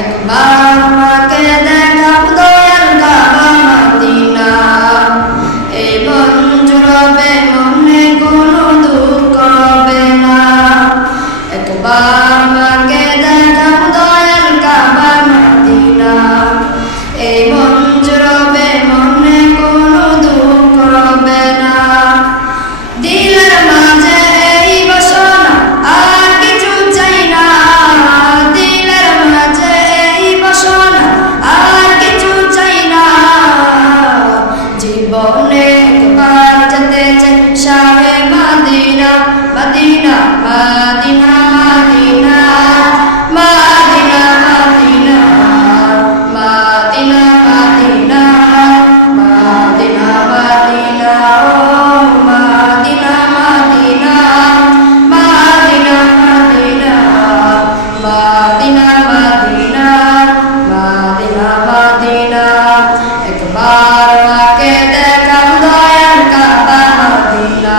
একবার মাকে দেখাব দয়াল কাবা মদিনা, এই মন জুড়াবে মনে কোনো দুঃখ হবে না। একবার মাকে দেখাব দয়াল কাবা মদিনা, এই মন জুড়াবে মনে কোনো দুঃখ হবে না। দিলের মাঝে এই বাসনা আর কিছু চাই না, দিলের মাঝে এই বাসনা আর কিছু চাই না। জীবনে একবার যেতে চাই শাহে Medina, Medina Medina Medina Medina Medina Medina Medina Medina Medina ও Medina Medina Medina Medina Medina Medina Medina Medina. একবার মাকে দেখাব দয়াল কাবা মদিনা,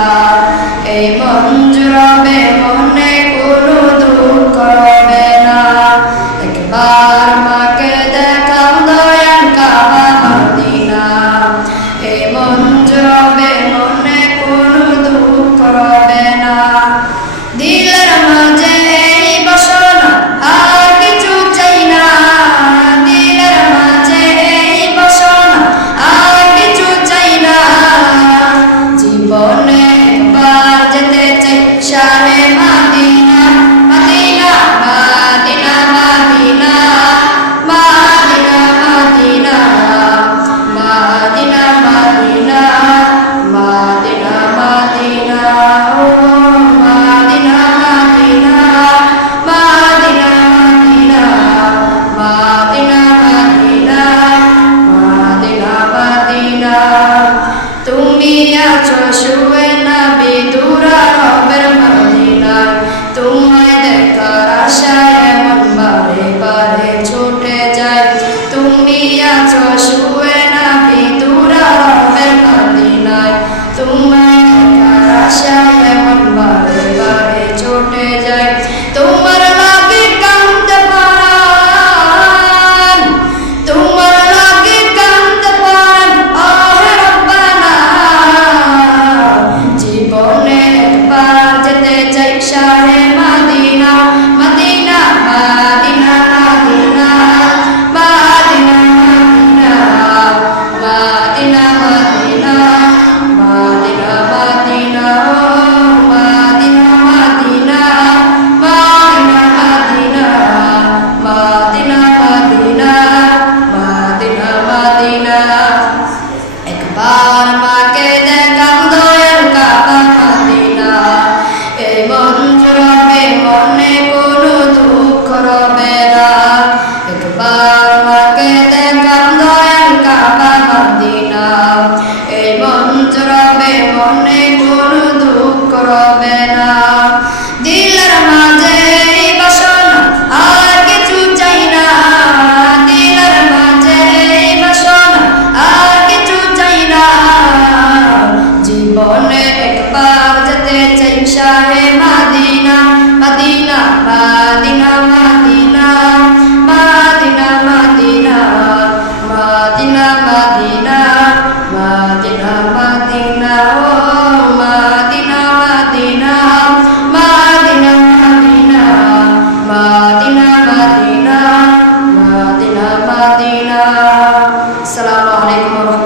এই মন জুড়াবে মনে কোনো দুঃখ হবে না। একবার মাকে দেখাব দয়াল কাবা মদিনা, এই মন জুড়াবে মনে কোনো দুঃখ হবে না। দিলের মাঝে এই বাসনা আর কিছু চাই না, দিলের মাঝে এই বাসনা আর কিছু চাই না। জীবনে একবার যেতে চাই শাহে Medina, Medina Medina Medina Medina Medina Medina Medina Medina Medina ও Medina Medina Medina Medina Medina Medina Medina Medina. তুমি আছো শুয়ে নবী দূরা রবের মদিনায়, তোমায় দেখার আশায় মন বারে বারে ছুটে যায়। তুমি আছো শুয়ে নবী দূরা রবের মদিনায়, তোমায় দেখার আশায় মন বারে বারে ছুটে যায়। তোমার লাগে কাঁদতে পারান, তোমার লাগে কাঁদতে পারান আহে রব্বানা। জীবনে একবার যেতে চাই শাহে Medina, Medina Medina Medina Medina Medina Medina Medina Medina ও Medina Medina Medina Medina Medina Medina Medina Medina. একবার মাকে দেখাব দয়াল কাবা মদিনা, এই মন জুড়াবে মনে কোনো দুঃখ হবে না। একবার মাকে দেখাব দয়াল কাবা মদিনা, এই মন জুড়াবে মনে কোনো দুঃখ হবে না। দিলের মাঝে এই বাসনা আর কিছু চাই না, দিলের মাঝে এই বাসনা আর কিছু চাই না। জীবনে একবার যেতে চাই শাহে Medina, Medina Medina Medina Medina Medina Medina Medina Medina Medina ও Medina Medina Medina Medina Medina Medina Medina Medina. আসসালামু আলাইকুম।